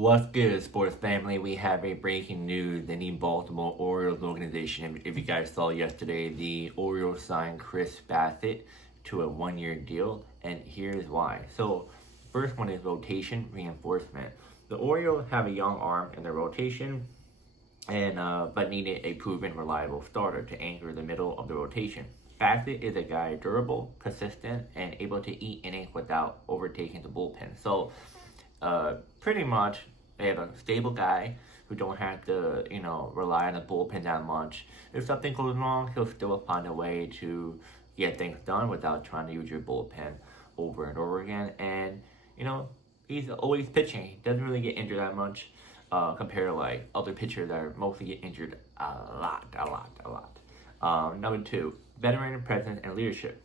What's good, sports family? We have a breaking news. The Baltimore Orioles organization. If you guys saw yesterday, the Orioles signed Chris Bassitt to a one-year deal, and here's why. So, first one is rotation reinforcement. The Orioles have a young arm in their rotation, and but needed a proven, reliable starter to anchor the middle of the rotation. Bassitt is a guy durable, consistent, and able to eat innings without overtaking the bullpen. So pretty much they have a stable guy who don't have to, rely on the bullpen that much. If something goes wrong, he'll still find a way to get things done without trying to use your bullpen over and over again. And, he's always pitching. He doesn't really get injured that much compared to like other pitchers that are mostly get injured a lot. Number two, veteran presence and leadership.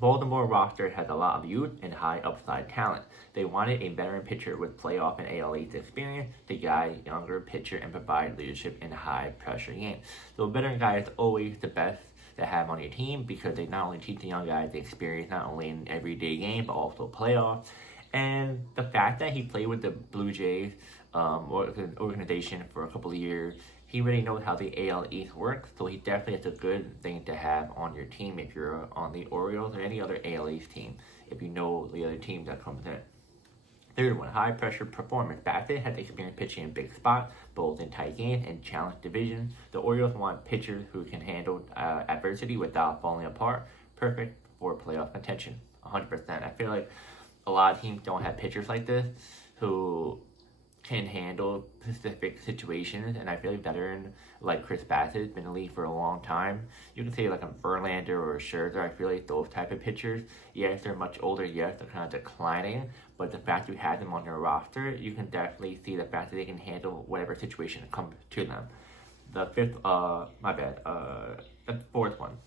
Baltimore roster has a lot of youth and high upside talent. They wanted a veteran pitcher with playoff and AL East experience to guide younger pitcher and provide leadership in high pressure games. So a veteran guy is always the best to have on your team because they not only teach the young guys the experience not only in everyday game but also playoffs. And the fact that he played with the Blue Jays organization for a couple of years, he really knows how the AL East works, so he definitely is a good thing to have on your team if you're on the Orioles or any other AL East team, if you know the other team that comes in. Third one, high pressure performance. Bassitt has experience pitching in big spots, both in tight games and challenge divisions. The Orioles want pitchers who can handle adversity without falling apart. Perfect for playoff contention, 100%. I feel like a lot of teams don't have pitchers like this who can handle specific situations, and I feel like veteran like Chris Bassitt has been in the league for a long time. You can say like a Verlander or a Scherzer. I feel like those type of pitchers, yes, they're much older, yes, they're kind of declining, but the fact you have them on your roster, you can definitely see the fact that they can handle whatever situation comes to them. The fourth one,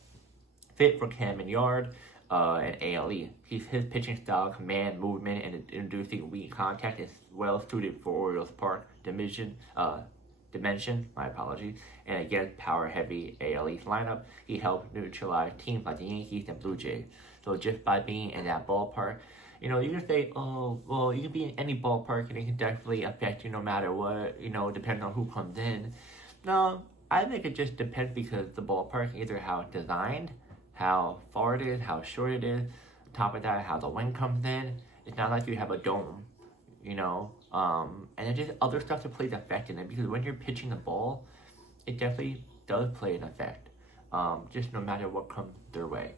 fit for Cam and Yard. And ALE. His pitching style, command, movement, and inducing weak contact is well suited for Orioles Park dimension. My apologies. And against power-heavy AL East lineup, he helped neutralize teams like the Yankees and Blue Jays. So just by being in that ballpark, you can say, oh, well, you can be in any ballpark and it can definitely affect you no matter what, depending on who comes in. No, I think it just depends because the ballpark, either how it's designed, how far it is, how short it is. On top of that, how the wind comes in. It's not like you have a dome, and then just other stuff that plays effect in it. Because when you're pitching the ball, it definitely does play an effect. Just no matter what comes their way.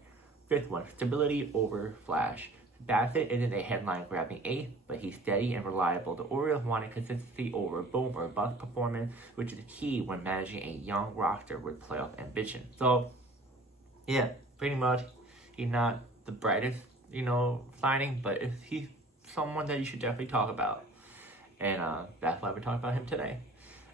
Fifth one, stability over flash. Bassitt isn't a headline-grabbing ace, but he's steady and reliable. The Orioles wanted consistency over boom or bust performance, which is key when managing a young roster with playoff ambition. So, yeah, pretty much, he's not the brightest, signing, but he's someone that you should definitely talk about. And that's why we're talking about him today.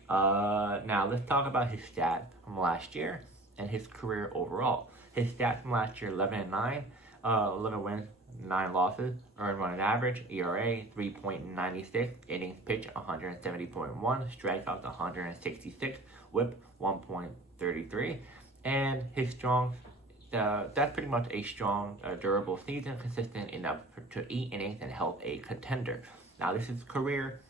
Now, let's talk about his stats from last year and his career overall. His stats from last year, 11-9, 11 wins, 9 losses, earned run average, ERA, 3.96, innings pitched, 170.1, strikeouts, 166, whip, 1.33, and his strong that's pretty much a strong, durable season, consistent enough to eat innings and help a contender. Now, this is career.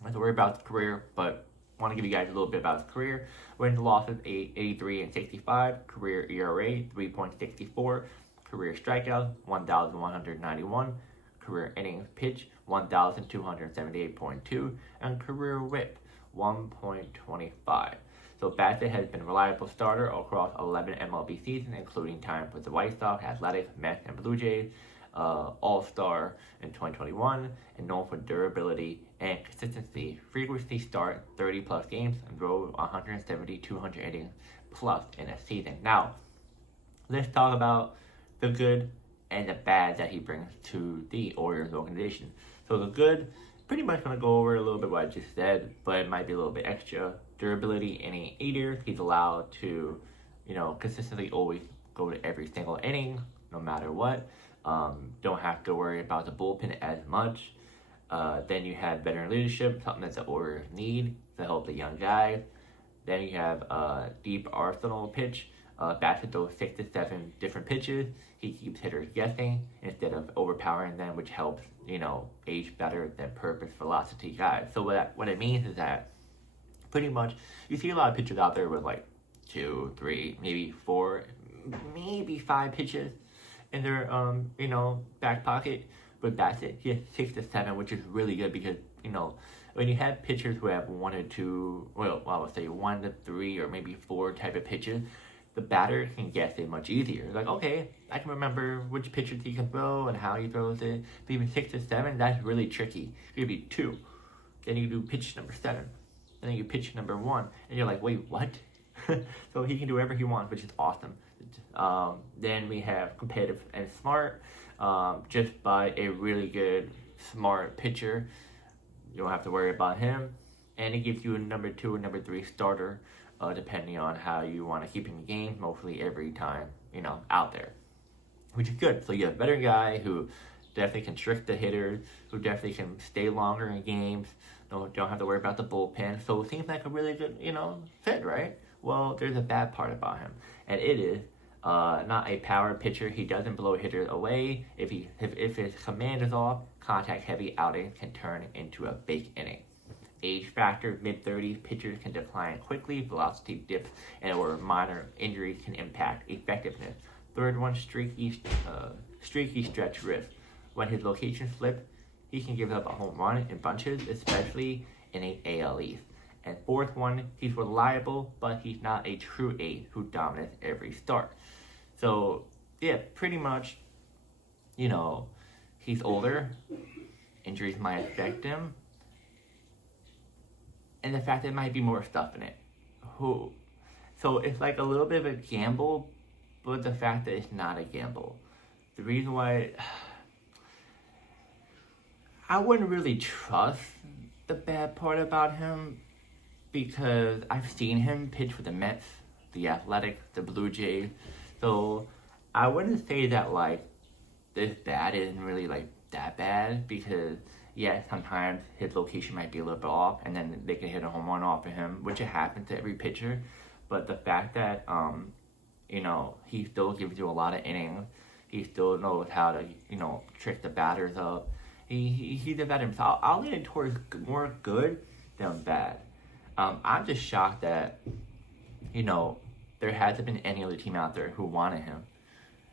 I have to worry about his career, but I want to give you guys a little bit about his career. Wins and losses, 83 and 65. Career ERA, 3.64. Career strikeouts, 1,191. Career innings pitched, 1,278.2. And career whip, 1.25. So Bassitt has been a reliable starter across 11 MLB seasons, including time with the White Sox, Athletics, Mets, and Blue Jays, All-Star in 2021, and known for durability and consistency. Frequently start 30-plus games and throw 170, 200 innings plus in a season. Now, let's talk about the good and the bad that he brings to the Orioles organization. So the good, pretty much going to go over a little bit what I just said, but it might be a little bit extra. Durability in 8 years. He's allowed to, consistently always go to every single inning, no matter what. Don't have to worry about the bullpen as much. Then you have veteran leadership, something that the Orioles need to help the young guys. Then you have deep arsenal pitch, Bassitt throws 6 to 7 different pitches. He keeps hitters guessing instead of overpowering them, which helps, age better than purpose velocity guys. So what it means is that pretty much you see a lot of pitchers out there with like 2, 3, maybe 4, maybe 5 pitches in their back pocket. With Bassitt, he has 6 to 7, which is really good because when you have pitchers who have 1 or 2, well, I would say 1 to 3 or maybe 4 type of pitches, the batter can guess it much easier. It's like, okay, I can remember which pitches he can throw and how he throws it. But even 6 to 7, that's really tricky. It could be 2, then you do pitch number 7, and then you pitch number 1, and you're like, wait, what? So he can do whatever he wants, which is awesome. Then we have competitive and smart. Just by a really good, smart pitcher. You don't have to worry about him. And it gives you a number 2 or number 3 starter, depending on how you want to keep him in games, mostly every time, out there. Which is good. So you have a better guy who definitely can trick the hitters, who definitely can stay longer in games, don't have to worry about the bullpen. So it seems like a really good, fit, right? Well, there's a bad part about him, and it is not a power pitcher. He doesn't blow hitters away. If his command is off, contact-heavy outings can turn into a big inning. Age factor, mid-30s, pitchers can decline quickly, velocity dips, or minor injuries can impact effectiveness. Third one, streaky stretch risk. When his location slips, he can give up a home run in bunches, especially in an AL East. And fourth one, he's reliable, but he's not a true ace who dominates every start. So, yeah, pretty much, he's older. Injuries might affect him. And the fact that there might be more stuff in it. So it's like a little bit of a gamble, but the fact that it's not a gamble. The reason why I wouldn't really trust the bad part about him, because I've seen him pitch for the Mets, the Athletics, the Blue Jays. So I wouldn't say that this bad isn't really that bad, because sometimes his location might be a little bit off, and then they can hit a home run off of him, which it happens to every pitcher. But the fact that he still gives you a lot of innings, he still knows how to trick the batters up. He's a veteran, so I'll lean it towards more good than bad. I'm just shocked that, there hasn't been any other team out there who wanted him.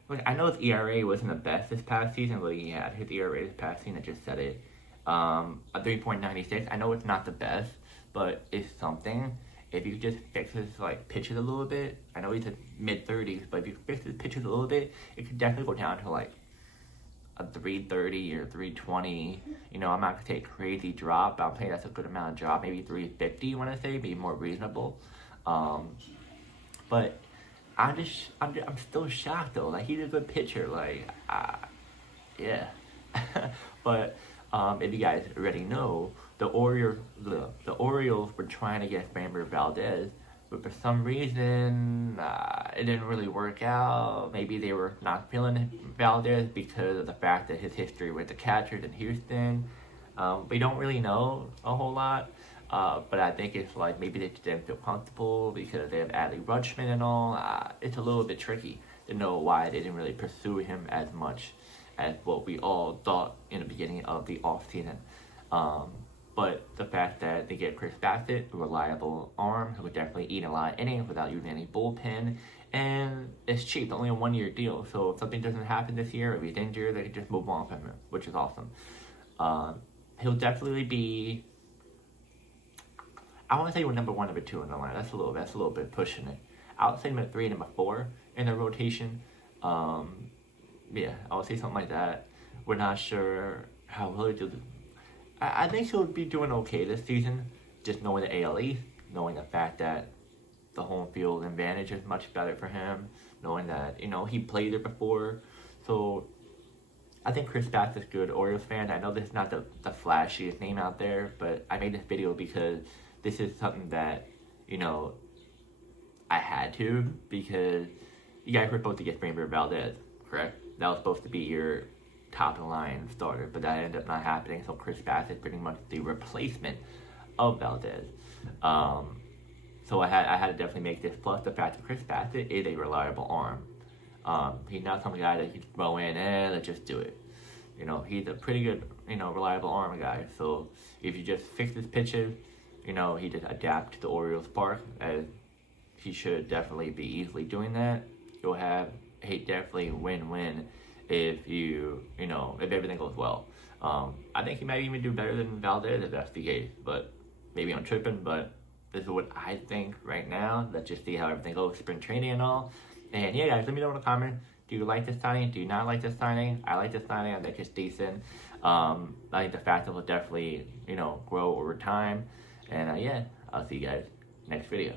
Look, I know his ERA wasn't the best this past season, but he had his ERA this past season. I just said it. A 3.96. I know it's not the best, but it's something. If you just fix his pitches a little bit, I know he's in mid-30s, but if you fix his pitches a little bit, it could definitely go down to a 330 or 320. I'm not gonna say a crazy drop, but I'm saying that's a good amount of drop. Maybe 350. You want to say, be more reasonable. But I'm still shocked though. He's a good pitcher. Yeah. But if you guys already know, the Orioles were trying to get Framber Valdez, but for some reason it didn't really work out. Maybe they were not feeling Valdez because of the fact that his history with the catchers in Houston. We don't really know a whole lot, but I think it's maybe they didn't feel comfortable because they have Adley Rutschman and all. It's a little bit tricky to know why they didn't really pursue him as much as what we all thought in the beginning of the offseason. But the fact that they get Chris Bassitt, a reliable arm who would definitely eat a lot of innings without using any bullpen, and it's cheap, only a 1-year deal. So if something doesn't happen this year, if he's injured, they can just move on from him, which is awesome. He'll definitely be, I want to say number 1, number 2 in the line. That's a little bit pushing it. I would say number 3, number 4 in the rotation. I would say something like that. We're not sure how well he'll do. I think he'll be doing okay this season, just knowing the AL East, knowing the fact that the home field advantage is much better for him, knowing that, he played there before. So I think Chris Bassitt is good. Orioles fan, I know this is not the flashiest name out there, but I made this video because this is something that, I had to, because you guys were supposed to get Framber Valdez, correct? That was supposed to be your top of the line starter, but that ended up not happening. So Chris Bassitt is pretty much the replacement of Valdez. So I had to definitely make this. Plus the fact that Chris Bassitt is a reliable arm. He's not some guy that you throw in, let's just do it. You know, he's a pretty good, reliable arm guy. So if you just fix his pitches, he just adapt to the Orioles park, as he should definitely be easily doing that. You'll have a definitely win-win if if everything goes well. I think he might even do better than Valdez if that's the case, but maybe I'm tripping, but this is what I think right now. Let's just see how everything goes, spring training and all. And yeah, guys, let me know in the comments. Do you like this signing? Do you not like this signing? I like this signing. I think it's decent. I think the fact that will definitely, grow over time. And yeah, I'll see you guys next video.